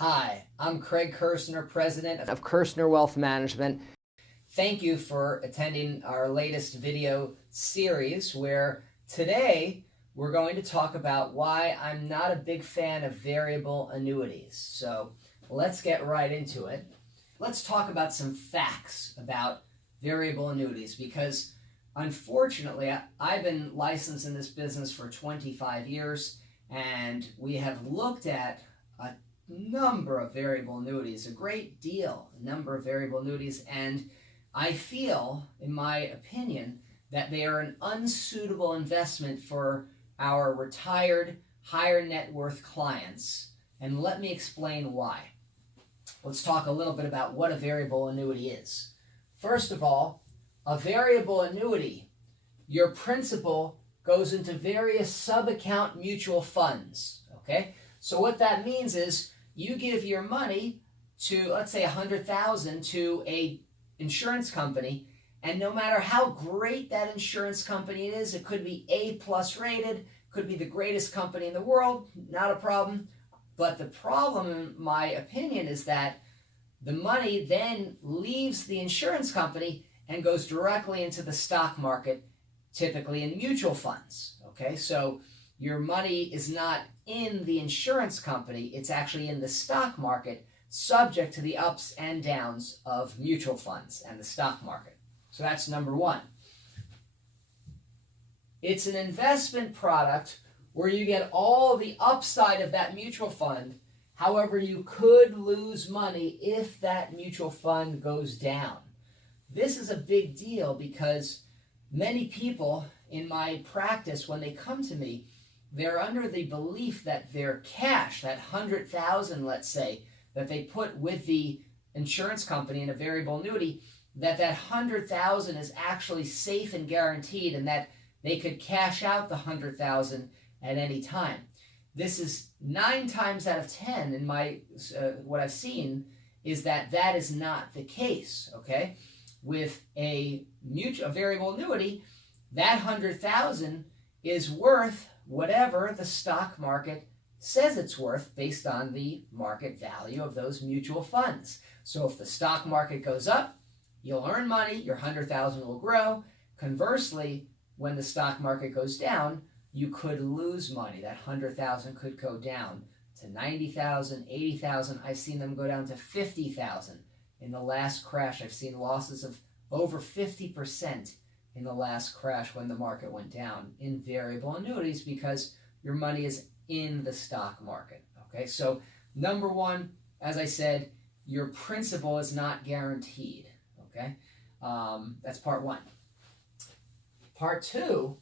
Hi, I'm Craig Kirshner, President of Kirshner Wealth Management. Thank you for attending our latest video series where today we're going to talk about why I'm not a big fan of variable annuities. So let's get right into it. Let's talk about some facts about variable annuities because unfortunately I've been licensed in this business for 25 years and we have looked at a number of variable annuities, a great deal, a number of variable annuities, and I feel, in my opinion, that they are an unsuitable investment for our retired, higher net worth clients. And let me explain why. Let's talk a little bit about what a variable annuity is. First of all, a variable annuity, your principal goes into various sub-account mutual funds, okay? So what that means is you give your money to, let's say, $100,000 to a insurance company, and no matter how great that insurance company is, it could be A+ rated, could be the greatest company in the world, not a problem. But the problem, in my opinion, is that the money then leaves the insurance company and goes directly into the stock market, typically in mutual funds. Okay, so your money is not in the insurance company, it's actually in the stock market, subject to the ups and downs of mutual funds and the stock market. So that's number one. It's an investment product where you get all the upside of that mutual fund. However, you could lose money if that mutual fund goes down. This is a big deal because many people in my practice, when they come to me, they're under the belief that their cash, that $100,000, let's say, that they put with the insurance company in a variable annuity, that $100,000 is actually safe and guaranteed, and that they could cash out the $100,000 at any time. This is 9 times out of 10 in my what I've seen is that that is not the case. Okay, with a variable annuity, that $100,000 is worth whatever the stock market says it's worth based on the market value of those mutual funds. So if the stock market goes up, you'll earn money, your $100,000 will grow. Conversely, when the stock market goes down, you could lose money. That $100,000 could go down to $90,000, $80,000. I've seen them go down to $50,000. In the last crash, I've seen losses of over 50% in the last crash when the market went down in variable annuities because your money is in the stock market. Okay, so number one, as I said, your principal is not guaranteed. Okay, that's part one. Part two,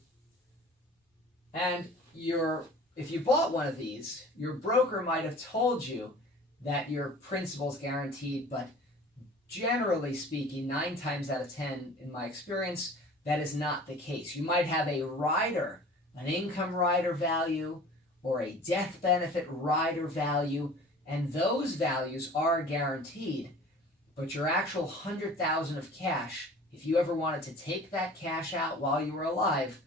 and if you bought one of these, your broker might have told you that your principal is guaranteed, but generally speaking, 9 times out of 10 in my experience, that is not the case. You might have a rider, an income rider value, or a death benefit rider value, and those values are guaranteed. But your actual $100,000 of cash, if you ever wanted to take that cash out while you were alive,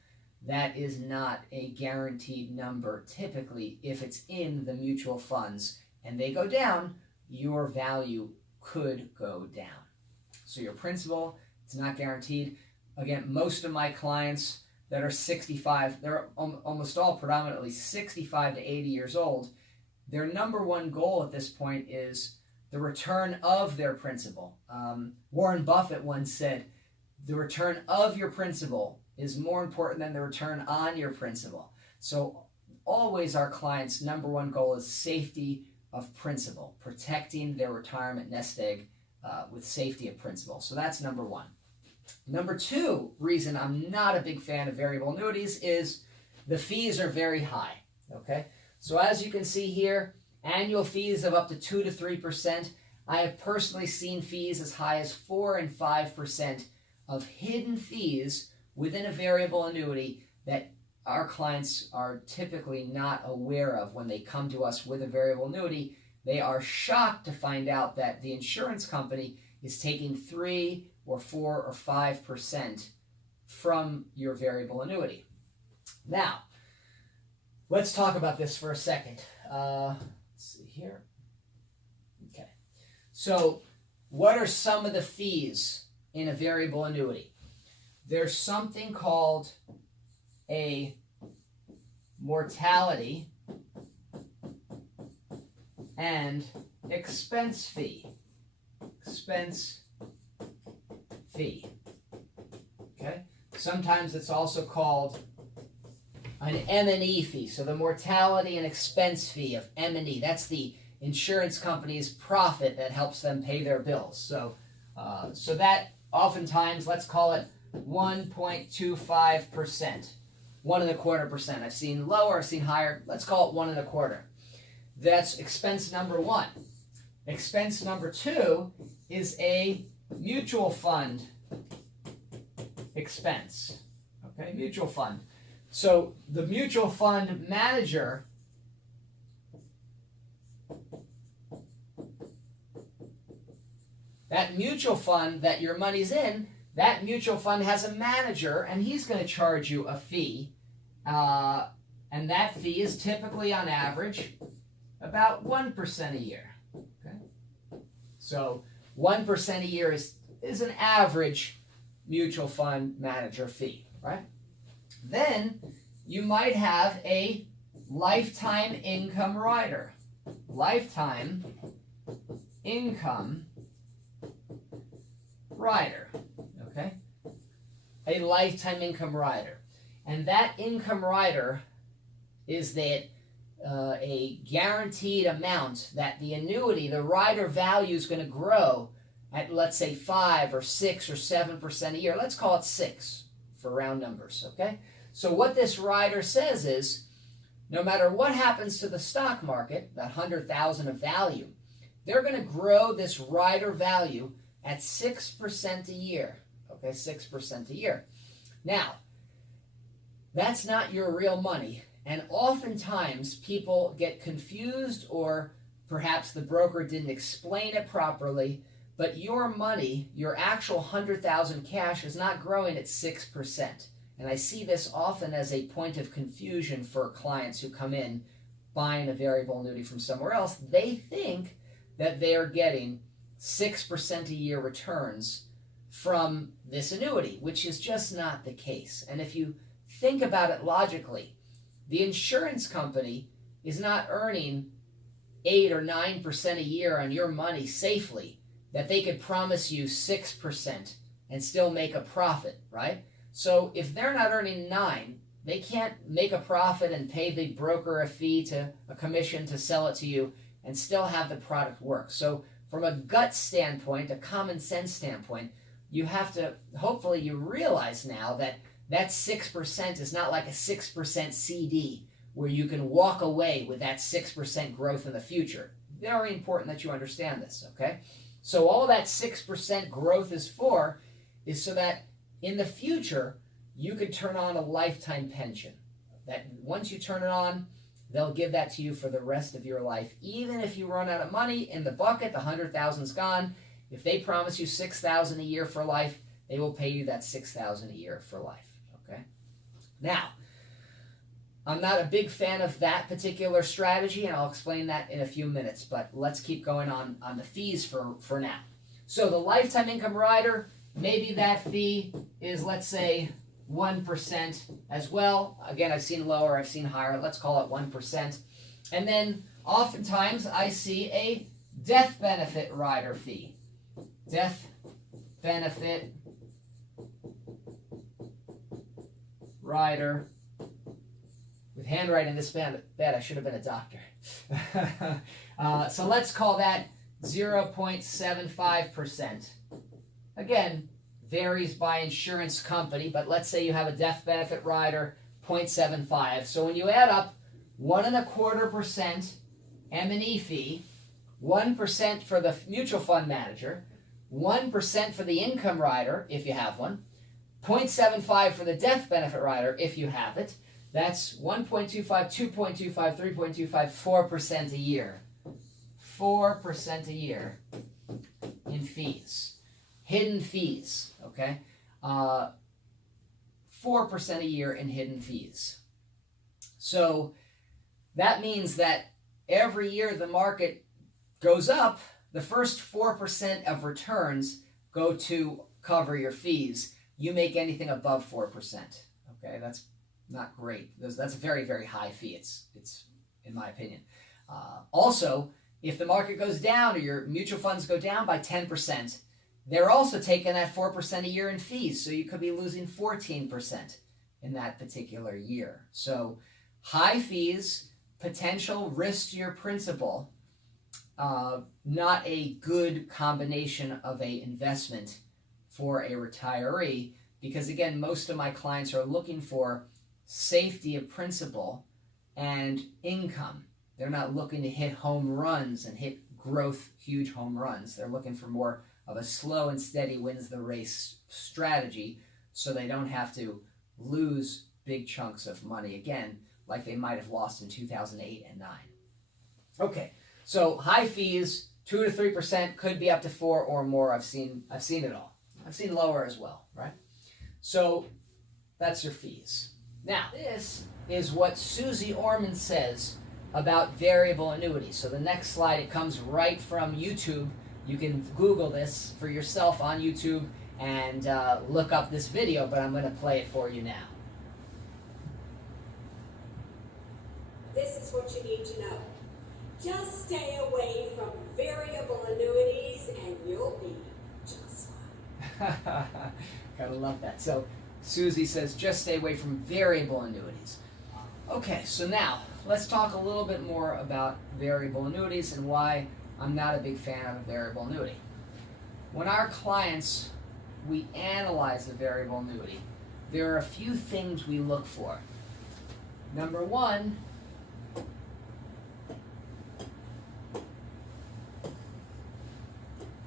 that is not a guaranteed number typically if it's in the mutual funds and they go down, your value could go down. So your principal, it's not guaranteed. Again, most of my clients that are 65, they're almost all predominantly 65 to 80 years old, their number one goal at this point is the return of their principal. Warren Buffett once said, the return of your principal is more important than the return on your principal. So always our clients' number one goal is safety of principal, protecting their retirement nest egg with safety of principal. So that's number one. Number two reason I'm not a big fan of variable annuities is the fees are very high. Okay, so as you can see here, annual fees of up to 2 to 3%. I have personally seen fees as high as 4 and 5% of hidden fees within a variable annuity that our clients are typically not aware of when they come to us with a variable annuity. They are shocked to find out that the insurance company is taking 3 or 4 or 5% from your variable annuity. Now, let's talk about this for a second. Let's see here. So what are some of the fees in a variable annuity? There's something called a mortality and expense fee. Expense fee. Okay? Sometimes it's also called an M&E fee. So the mortality and expense fee of M&E, that's the insurance company's profit that helps them pay their bills. So that oftentimes, let's call it 1.25%. 1.25%. I've seen lower, I've seen higher. Let's call it 1.25%. That's expense number one. Expense number two is a mutual fund expense. Okay, mutual fund. So the mutual fund manager that mutual fund that your money's in, that mutual fund has a manager, and he's going to charge you a fee. And that fee is typically, on average, about 1% a year. Okay? So 1% a year is an average mutual fund manager fee, right? Then you might have a lifetime income rider. Lifetime income rider, okay? A lifetime income rider. And that income rider is that a guaranteed amount that the annuity, the rider value, is going to grow at, let's say, 5 or 6 or 7% a year. Let's call it 6 for round numbers, okay? So what this rider says is, no matter what happens to the stock market, that 100,000 of value, they're going to grow this rider value at 6% a year, okay? 6% a year. Now, that's not your real money. And oftentimes, people get confused, or perhaps the broker didn't explain it properly, but your money, your actual 100,000 cash, is not growing at 6%. And I see this often as a point of confusion for clients who come in buying a variable annuity from somewhere else. They think that they are getting 6% a year returns from this annuity, which is just not the case. And if you think about it logically, the insurance company is not earning 8 or 9% a year on your money safely, that they could promise you 6% and still make a profit, right? So if they're not earning 9, they can't make a profit and pay the broker a fee, a commission to sell it to you, and still have the product work. So from a gut standpoint, a common sense standpoint, you have to, hopefully you realize now that 6% is not like a 6% CD where you can walk away with that 6% growth in the future. Very important that you understand this, okay? So all that 6% growth is for is so that in the future, you could turn on a lifetime pension. That once you turn it on, they'll give that to you for the rest of your life. Even if you run out of money in the bucket, the 100,000's gone. If they promise you 6,000 a year for life, they will pay you that 6,000 a year for life. Okay. Now, I'm not a big fan of that particular strategy, and I'll explain that in a few minutes. But let's keep going on the fees for now. So the lifetime income rider, maybe that fee is, let's say, 1% as well. Again, I've seen lower, I've seen higher. Let's call it 1%. And then oftentimes I see a death benefit rider fee. Death benefit rider. With handwriting this bad, I should have been a doctor. So let's call that 0.75%. Again, varies by insurance company, but let's say you have a death benefit rider, 0.75. So when you add up 1.25% M&E fee, 1% for the mutual fund manager, 1% for the income rider, if you have one, 0.75 for the death benefit rider, if you have it, that's 1.25, 2.25, 3.25, 4% a year. 4% a year in fees. Hidden fees, okay? 4% a year in hidden fees. So that means that every year the market goes up, the first 4% of returns go to cover your fees. You make anything above 4%. Okay, that's not great. That's a very, very high fee. It's in my opinion. Also, if the market goes down or your mutual funds go down by 10%, they're also taking that 4% a year in fees. So you could be losing 14% in that particular year. So high fees, potential risk to your principal, not a good combination of a investment for a retiree, because again, most of my clients are looking for safety of principal and income. They're not looking to hit home runs and hit growth, huge home runs. They're looking for more of a slow and steady wins the race strategy, so they don't have to lose big chunks of money again, like they might have lost in 2008 and 9. Okay, so high fees, 2 to 3%, could be up to 4 or more. I've seen it all. I've seen lower as well, right? So that's your fees. Now, this is what Susie Orman says about variable annuities. So the next slide, it comes right from YouTube. You can Google this for yourself on YouTube and look up this video, but I'm going to play it for you now. This is what you need to know. Just stay away from variable annuities and you'll be just fine. Gotta love that. So Susie says just stay away from variable annuities. Okay, so now let's talk a little bit more about variable annuities and why I'm not a big fan of a variable annuity. When our clients, we analyze a variable annuity, there are a few things we look for. Number one,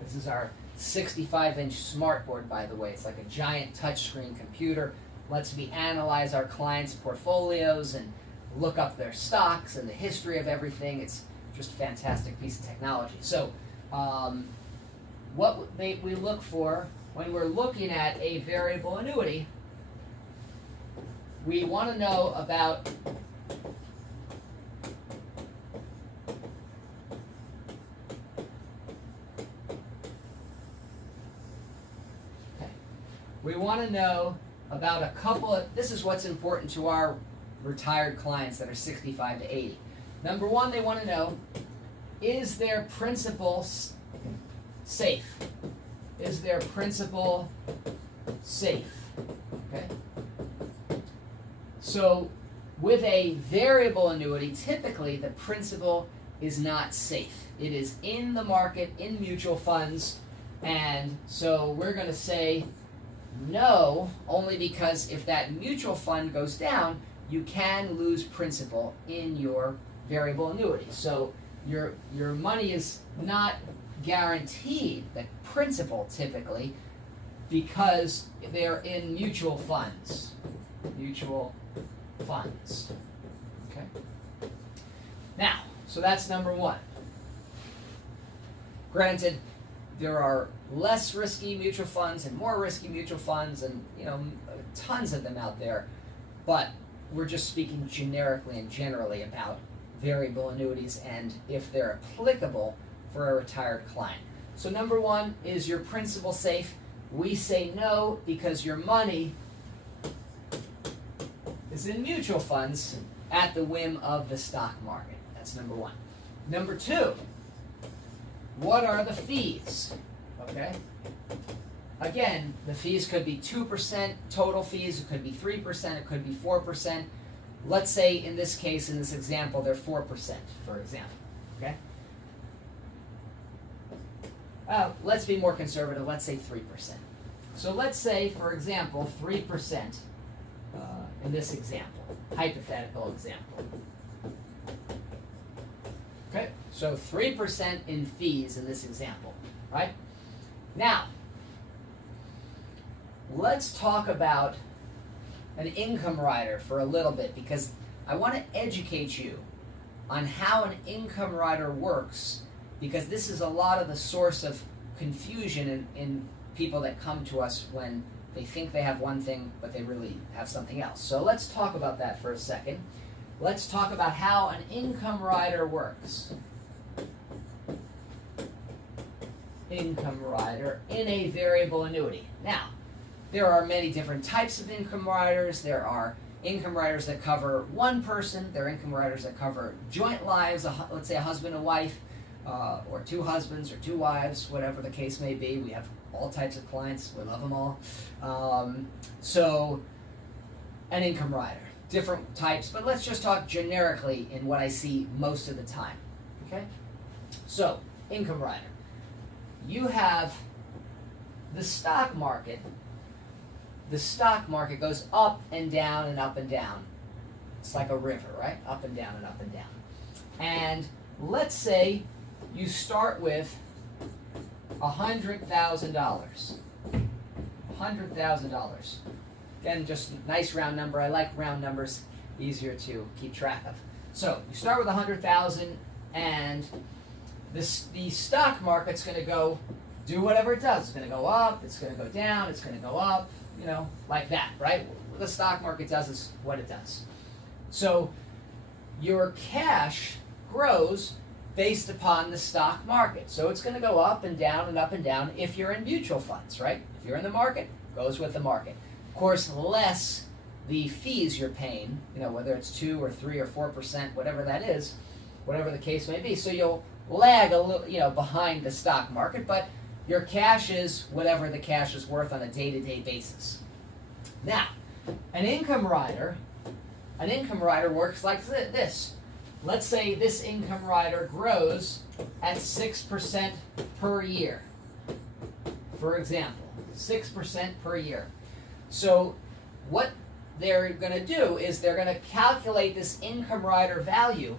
this is our 65-inch smartboard, by the way. It's like a giant touchscreen computer. Lets me analyze our clients' portfolios and look up their stocks and the history of everything. It's just a fantastic piece of technology. So what we look for when we're looking at a variable annuity, we want to know about a couple of, this is what's important to our retired clients that are 65 to 80. Number one, they want to know, is their principal safe? Is their principal safe? Okay. So with a variable annuity, typically the principal is not safe. It is in the market, in mutual funds, and so we're going to say no, only because if that mutual fund goes down, you can lose principal in your variable annuity. So your money is not guaranteed, the principal typically, because they're in mutual funds. Mutual funds. Okay. Now, so that's number one. Granted, there are less risky mutual funds and more risky mutual funds, and tons of them out there, but we're just speaking generically and generally about variable annuities and if they're applicable for a retired client. So number one, is your principal safe? We say no because your money is in mutual funds at the whim of the stock market. That's number one. Number two, what are the fees? Okay. Again, the fees could be 2% total fees, it could be 3%, it could be 4%. Let's say in this case, in this example, they're 4%, for example. Okay. Let's be more conservative. Let's say 3%. So let's say, for example, 3% in this example, hypothetical example. Okay, so 3% in fees in this example, right? Now, let's talk about an income rider for a little bit, because I want to educate you on how an income rider works, because this is a lot of the source of confusion in people that come to us when they think they have one thing, but they really have something else. So let's talk about that for a second. Let's talk about how an income rider works. income rider in a variable annuity. Now, there are many different types of income riders. There are income riders that cover one person. There are income riders that cover joint lives, let's say a husband and wife, or two husbands or two wives, whatever the case may be. We have all types of clients. We love them all. So, an income rider. Different types, but let's just talk generically in what I see most of the time. Okay? So, income rider. You have the stock market. The stock market goes up and down and up and down. It's like a river, right? Up and down and up and down. And let's say you start with $100,000. $100,000. Again, just a nice round number. I like round numbers, easier to keep track of. So you start with 100,000, and the stock market's going to go do whatever it does. It's going to go up. It's going to go down. It's going to go up. You know, like that, right? What the stock market does is what it does. So your cash grows based upon the stock market. So it's going to go up and down and up and down if you're in mutual funds, right? If you're in the market, goes with the market. Of course, less the fees you're paying, you know, whether it's 2 or 3 or 4%, whatever that is, whatever the case may be. So you'll lag a little, you know, behind the stock market, but your cash is whatever the cash is worth on a day-to-day basis. Now, an income rider works like this. Let's say this income rider grows at 6% per year. For example, 6% per year. So what they're going to do is they're going to calculate this income rider value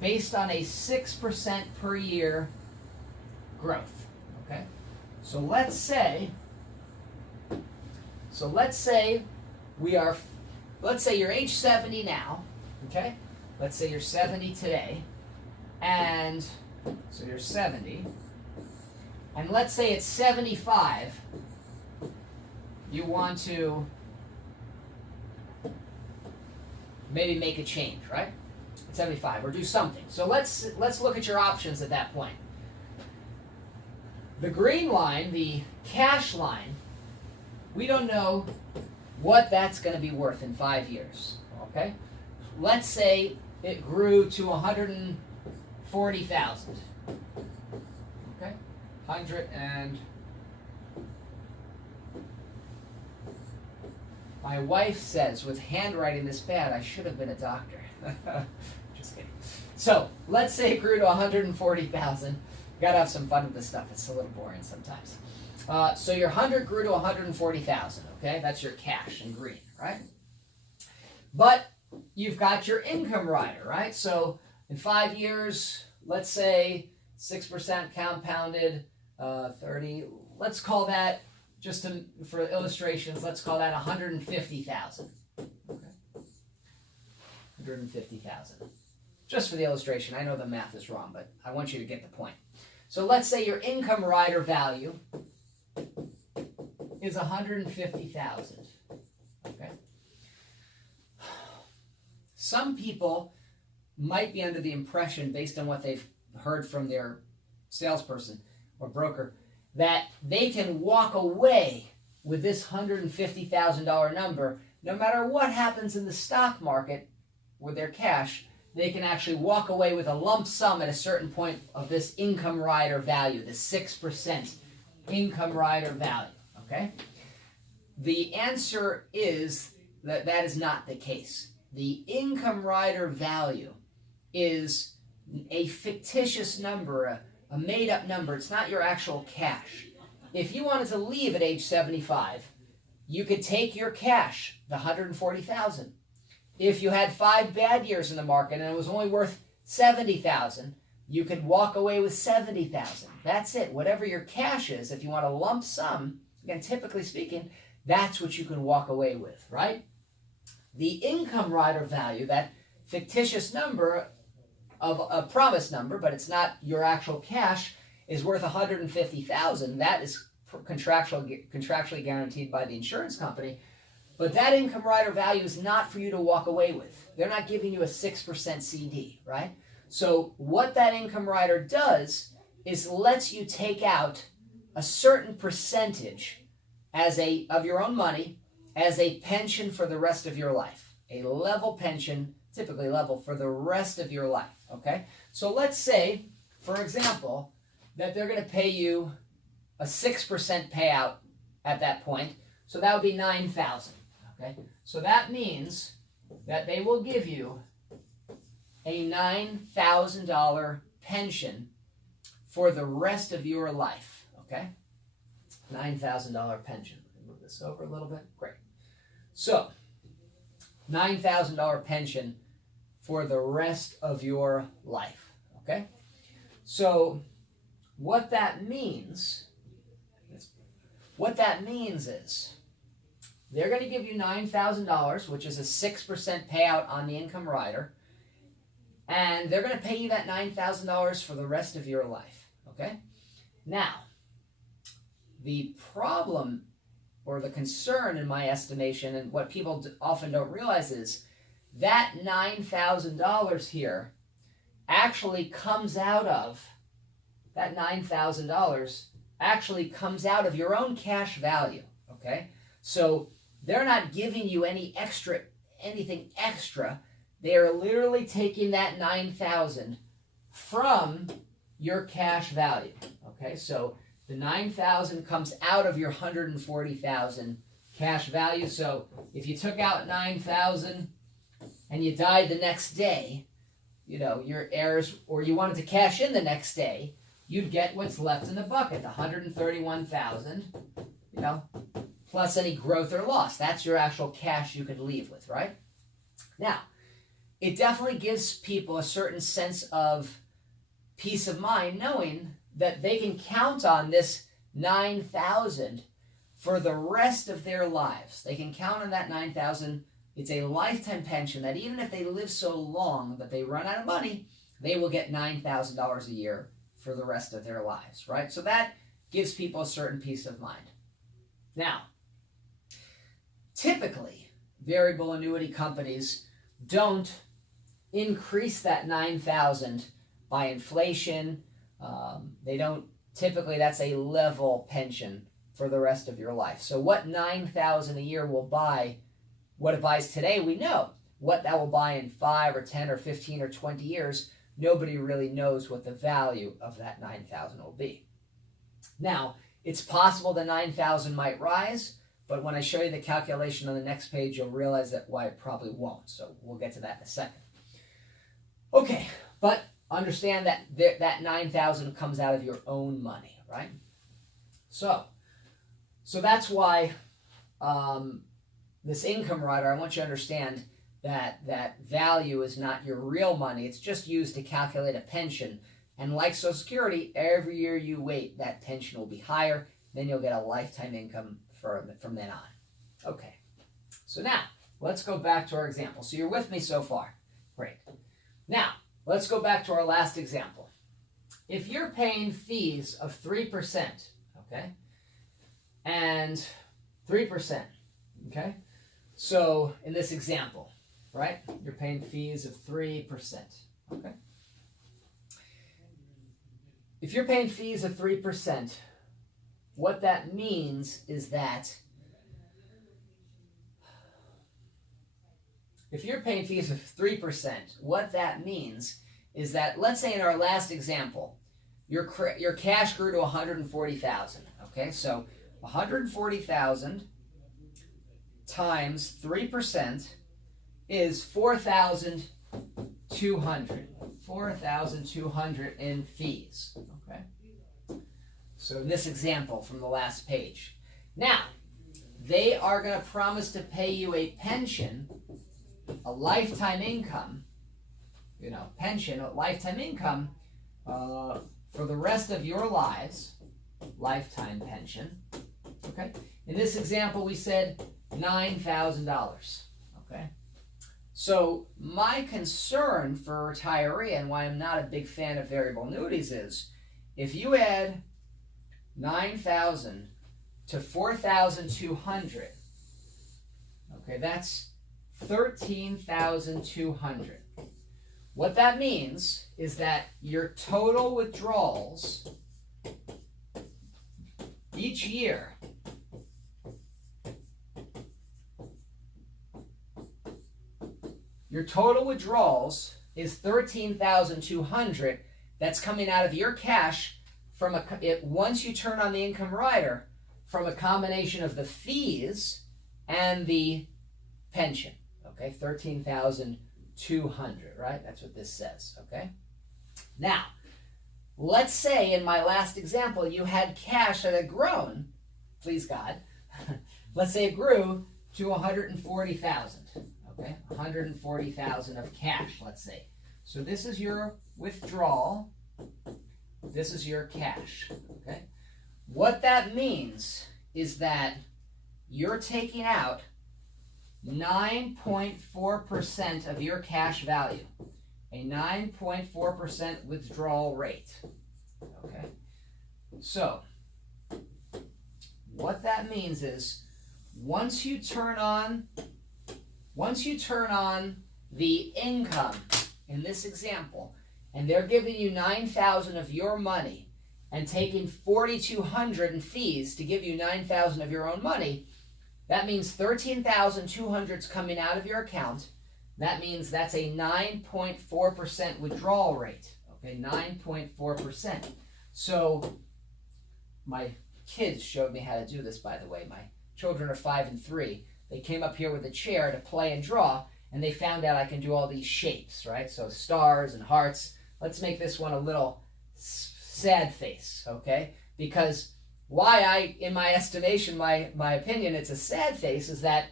based on a 6% per year growth. Okay? So let's say you're age 70 now, okay? Let's say you're 70 today, and so you're 70, and let's say it's 75, you want to maybe make a change, right? At 75, or do something. So let's look at your options at that point. The green line, the cash line, we don't know what that's going to be worth in 5 years, okay? Let's say it grew to 140,000, okay? 100 and... My wife says, with handwriting this bad, I should have been a doctor. Just kidding. So, let's say it grew to 140,000. Gotta have some fun with this stuff. It's a little boring sometimes. So your 100 grew to 140,000, okay? That's your cash in green, right? But you've got your income rider, right? So in 5 years, let's say 6% compounded, 30, let's call that, just for illustrations, let's call that 150,000, okay? 150,000. Just for the illustration, I know the math is wrong, but I want you to get the point. So let's say your income rider value is 150,000. Okay. Some people might be under the impression, based on what they've heard from their salesperson or broker, that they can walk away with this $150,000 number no matter what happens in the stock market with their cash. They can actually walk away with a lump sum at a certain point of this income rider value, the 6% income rider value, okay? The answer is that that is not the case. The income rider value is a fictitious number, a made-up number. It's not your actual cash. If you wanted to leave at age 75, you could take your cash, the 140,000. If you had 5 bad years in the market and it was only worth 70,000, you could walk away with 70,000. That's it. Whatever your cash is, if you want a lump sum, again, typically speaking, that's what you can walk away with, right? The income rider value, that fictitious number of a promised number, but it's not your actual cash, is worth 150,000. That is contractually guaranteed by the insurance company. But that income rider value is not for you to walk away with. They're not giving you a 6% CD, right? So what that income rider does is lets you take out a certain percentage of your own money as a pension for the rest of your life. A level pension, typically level for the rest of your life, okay? So let's say, for example, that they're going to pay you a 6% payout at that point. So that would be $9,000, okay? So that means that they will give you a $9,000 pension for the rest of your life, okay? $9,000 pension. Let me move this over a little bit. Great. So, $9,000 pension for the rest of your life, okay? So, what that means is they're going to give you $9,000, which is a 6% payout on the income rider, and they're going to pay you that $9,000 for the rest of your life, okay? Now, the problem or the concern in my estimation, and what people often don't realize, is that $9,000 here actually comes out of, that $9,000 actually comes out of your own cash value, okay? So they're not giving you anything extra. They are literally taking that $9,000 from your cash value, okay? So the $9,000 comes out of your $140,000 cash value. So if you took out $9,000 and you died the next day, you know, your heirs, or you wanted to cash in the next day, you'd get what's left in the bucket, the $131,000, you know, plus any growth or loss. That's your actual cash you could leave with, right? Now, it definitely gives people a certain sense of peace of mind knowing that they can count on this $9,000 for the rest of their lives. They can count on that $9,000. It's a lifetime pension that even if they live so long that they run out of money, they will get $9,000 a year for the rest of their lives, right? So that gives people a certain peace of mind. Now, typically, variable annuity companies don't increase that $9,000 by inflation. They don't, typically that's a level pension for the rest of your life. So what $9,000 a year will buy, what it buys today, we know. What that will buy in 5 or 10 or 15 or 20 years, nobody really knows what the value of that $9,000 will be. Now, it's possible the $9,000 might rise, but when I show you the calculation on the next page, you'll realize that why it probably won't. So we'll get to that in a second. Okay, but understand that that $9,000 comes out of your own money, right? So that's why this income rider, I want you to understand that value is not your real money. It's just used to calculate a pension. And like Social Security, every year you wait, that pension will be higher. Then you'll get a lifetime income from then on. Okay, so now let's go back to our example. So you're with me so far. Great. Now, let's go back to our last example. If you're paying fees of 3%, okay, and 3%, okay, so in this example, right, you're paying fees of 3%, okay. If you're paying fees of 3%, what that means is that if you're paying fees of 3%, what that means is that, let's say in our last example, your cash grew to $140,000. Okay, so $140,000 times 3% is $4,200. $4,200 in fees. Okay. So in this example from the last page. Now, they are going to promise to pay you a pension, a lifetime income, pension, a lifetime income for the rest of your lives, lifetime pension. Okay. In this example, we said $9,000. Okay. So my concern for a retiree, and why I'm not a big fan of variable annuities, is if you add 9,000 to 4,200, okay, that's 13,200. What that means is that your total withdrawals each year, your total withdrawals is $13,200. That's coming out of your cash from once you turn on the income rider, from a combination of the fees and the pension. Okay, $13,200, right? That's what this says. Okay. Now, let's say in my last example you had cash that had grown, please God. Let's say it grew to $140,000. Okay, $140,000 of cash, let's say. So this is your withdrawal. This is your cash. Okay. What that means is that you're taking out 9.4% of your cash value, a 9.4% withdrawal rate. Okay. So what that means is once you turn on the income in this example, and they're giving you $9,000 of your money and taking $4,200 in fees to give you $9,000 of your own money, that means $13,200 is coming out of your account. That means that's a 9.4% withdrawal rate. Okay, 9.4%. So my kids showed me how to do this, by the way. My children are 5 and 3. They came up here with a chair to play and draw, and they found out I can do all these shapes, right? So stars and hearts. Let's make this one a little sad face, okay? Because why in my estimation, my opinion, it's a sad face is that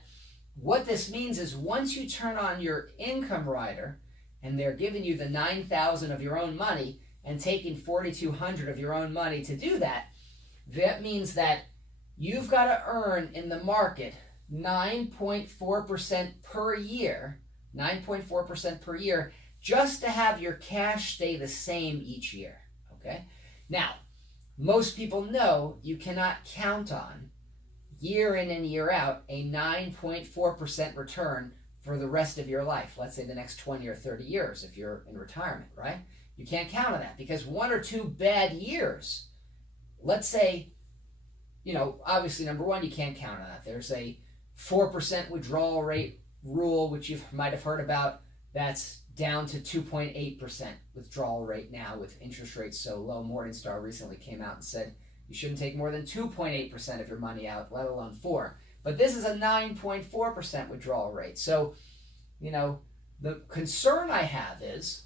what this means is once you turn on your income rider and they're giving you the $9,000 of your own money and taking $4,200 of your own money to do that, that means that you've got to earn in the market 9.4% per year, 9.4% per year, just to have your cash stay the same each year, okay? Now, most people know you cannot count on year in and year out a 9.4% return for the rest of your life. Let's say the next 20 or 30 years if you're in retirement, right? You can't count on that because 1 or 2 bad years, let's say, obviously number one, you can't count on that. There's a 4% withdrawal rate rule, which you might have heard about. That's down to 2.8% withdrawal rate now with interest rates so low. Morningstar recently came out and said you shouldn't take more than 2.8% of your money out, let alone 4. But this is a 9.4% withdrawal rate. So, the concern I have is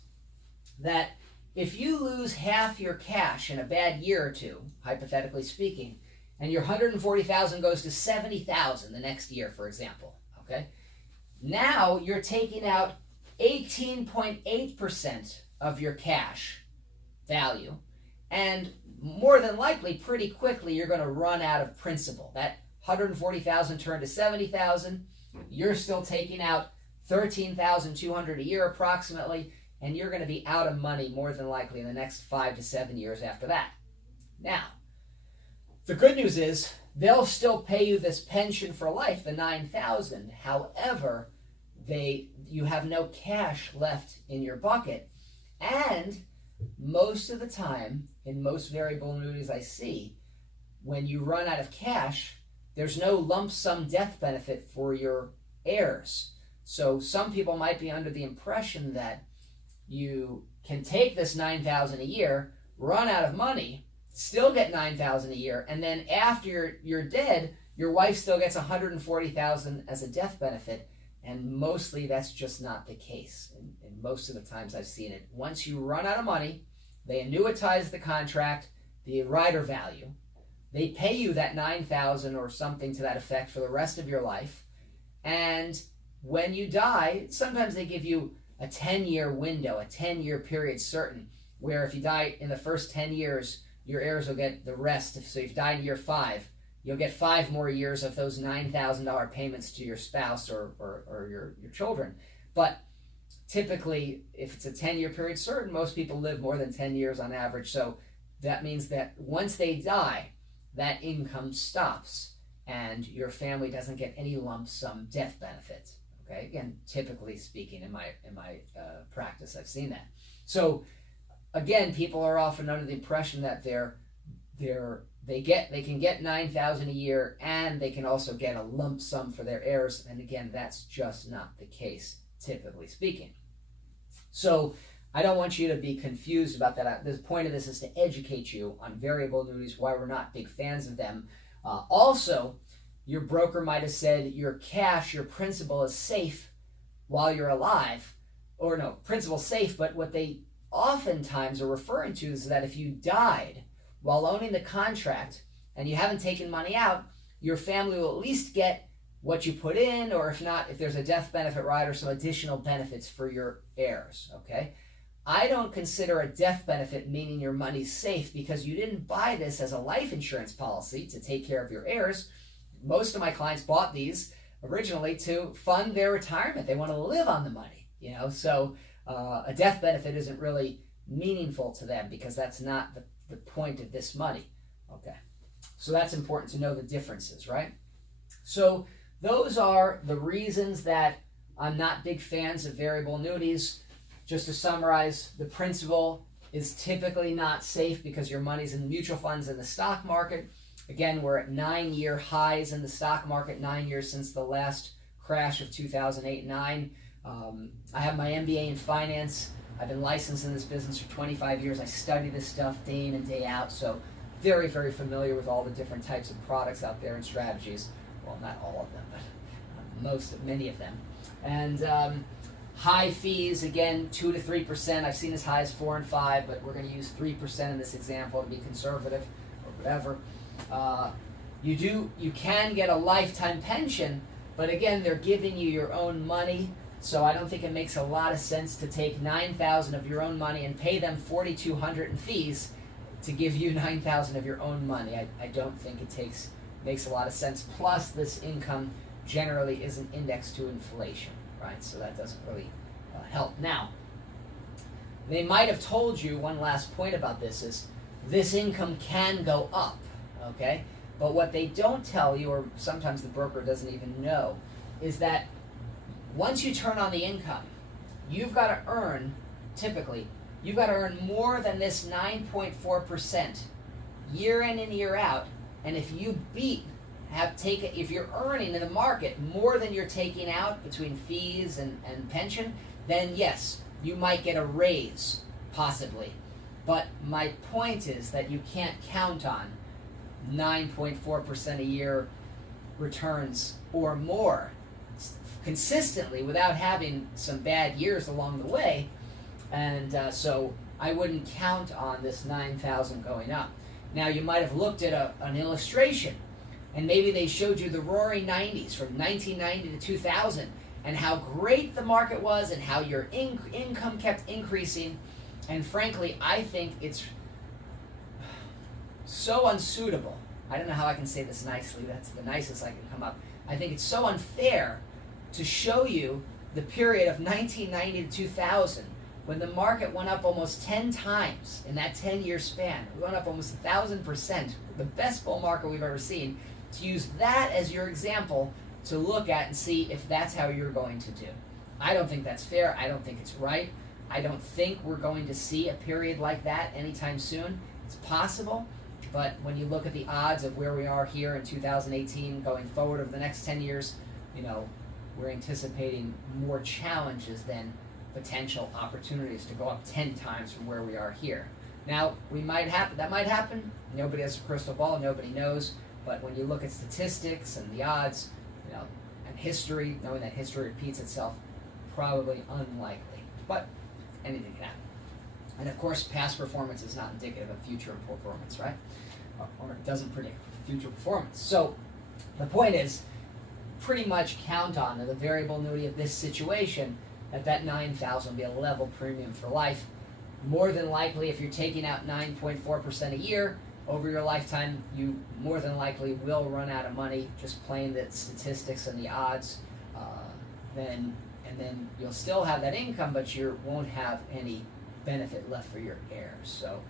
that if you lose half your cash in a bad year or two, hypothetically speaking, and your $140,000 goes to $70,000 the next year, for example, okay? Now you're taking out 18.8% of your cash value, and more than likely, pretty quickly, you're going to run out of principal. That $140,000 turned to $70,000. You're still taking out $13,200 a year approximately, and you're going to be out of money more than likely in the next 5 to 7 years after that. Now, the good news is they'll still pay you this pension for life, the $9,000. However, you have no cash left in your bucket, and most of the time, in most variable annuities I see, when you run out of cash, there's no lump sum death benefit for your heirs. So some people might be under the impression that you can take this $9,000 a year, run out of money, still get $9,000 a year, and then after you're dead, your wife still gets $140,000 as a death benefit. And mostly that's just not the case. And most of the times I've seen it. Once you run out of money, they annuitize the contract, the rider value. They pay you that $9,000 or something to that effect for the rest of your life. And when you die, sometimes they give you a 10-year window, a 10-year period certain, where if you die in the first 10 years, your heirs will get the rest. So if you die in year 5, you'll get 5 more years of those $9,000 payments to your spouse or your children. But typically, if it's a 10-year period certain, most people live more than 10 years on average. So that means that once they die, that income stops and your family doesn't get any lump sum death benefits. Okay, again, typically speaking, in my practice, I've seen that. So again, people are often under the impression that they can get $9,000 a year, and they can also get a lump sum for their heirs. And again, that's just not the case, typically speaking. So I don't want you to be confused about that. The point of this is to educate you on variable annuities, why we're not big fans of them. Also, your broker might have said your cash, your principal is safe while you're alive. Or no, principal safe, but what they oftentimes are referring to is that if you died while owning the contract and you haven't taken money out, your family will at least get what you put in, or if not, if there's a death benefit rider, some additional benefits for your heirs, okay? I don't consider a death benefit meaning your money's safe, because you didn't buy this as a life insurance policy to take care of your heirs. Most of my clients bought these originally to fund their retirement. They want to live on the money, you know? So a death benefit isn't really meaningful to them, because that's not the point of this money, okay? So that's important to know the differences, right? So those are the reasons that I'm not big fans of variable annuities. Just to summarize, the principal is typically not safe because your money's in mutual funds in the stock market. Again, we're at 9-year highs in the stock market, 9 years since the last crash of 2008-9. I have my MBA in finance. I've been licensed in this business for 25 years. I study this stuff day in and day out, so very, very familiar with all the different types of products out there and strategies. Well, not all of them, but many of them. And high fees, again, 2 to 3%. I've seen as high as 4 and 5, but we're going to use 3% in this example to be conservative, or whatever. You can get a lifetime pension, but again, they're giving you your own money. So I don't think it makes a lot of sense to take $9,000 of your own money and pay them $4,200 in fees to give you $9,000 of your own money. I don't think it makes a lot of sense. Plus, this income generally isn't indexed to inflation, right? So that doesn't really help. Now, they might have told you, one last point about this is, this income can go up, okay? But what they don't tell you, or sometimes the broker doesn't even know, is that once you turn on the income, you've got to earn, typically, you've got to earn more than this 9.4% year in and year out. And if you if you're earning in the market more than you're taking out between fees and pension, then yes, you might get a raise, possibly. But my point is that you can't count on 9.4% a year returns or more consistently without having some bad years along the way. And so I wouldn't count on this 9,000 going up. Now, you might have looked at an illustration, and maybe they showed you the roaring 90s from 1990 to 2000 and how great the market was and how your income kept increasing. And frankly, I think it's so unsuitable. I don't know how I can say this nicely. That's the nicest I can come up. I think it's so unfair to show you the period of 1990 to 2000 when the market went up almost 10 times in that 10-year span. We went up almost 1,000%, the best bull market we've ever seen, to use that as your example to look at and see if that's how you're going to do. I don't think that's fair. I don't think it's right. I don't think we're going to see a period like that anytime soon. It's possible, but when you look at the odds of where we are here in 2018 going forward over the next 10 years, you know, we're anticipating more challenges than potential opportunities to go up 10 times from where we are here. Now, that might happen. Nobody has a crystal ball, nobody knows, but when you look at statistics and the odds, you know, and history, knowing that history repeats itself, probably unlikely, but anything can happen. And of course, past performance is not indicative of future performance, right? Or it doesn't predict future performance. So the point is, pretty much count on the variable annuity of this situation that 9,000 will be a level premium for life. More than likely, if you're taking out 9.4% a year over your lifetime, you more than likely will run out of money, just playing the statistics and the odds. And then you'll still have that income, but you won't have any benefit left for your heirs. So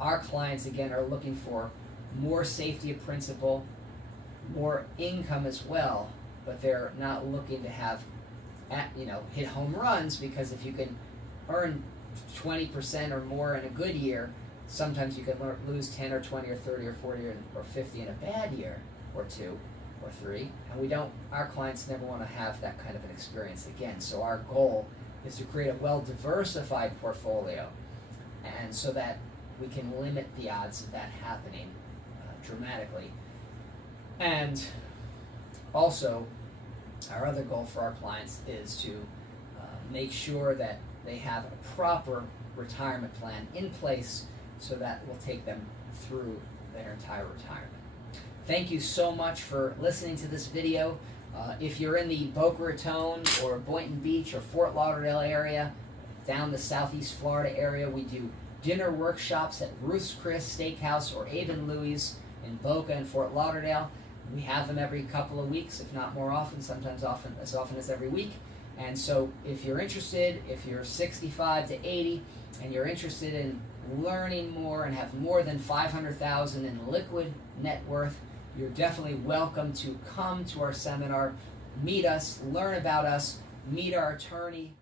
our clients, again, are looking for more safety of principal, more income as well, but they're not looking to have hit home runs, because if you can earn 20% or more in a good year, sometimes you can lose 10 or 20 or 30 or 40 or 50 in a bad year or 2 or 3, and our clients never want to have that kind of an experience again. So our goal is to create a well-diversified portfolio, and so that we can limit the odds of that happening dramatically. And also, our other goal for our clients is to make sure that they have a proper retirement plan in place, so that will take them through their entire retirement. Thank you so much for listening to this video. If you're in the Boca Raton or Boynton Beach or Fort Lauderdale area, down the Southeast Florida area, we do dinner workshops at Ruth's Chris Steakhouse or Avon Louis in Boca and Fort Lauderdale. We have them every couple of weeks, if not more often, sometimes as often as every week. And so if you're interested, if you're 65 to 80 and you're interested in learning more and have more than $500,000 in liquid net worth, you're definitely welcome to come to our seminar, meet us, learn about us, meet our attorney,